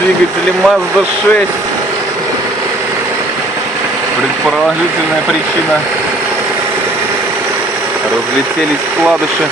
двигателе Mazda 6. Предположительная причина — разлетелись вкладыши.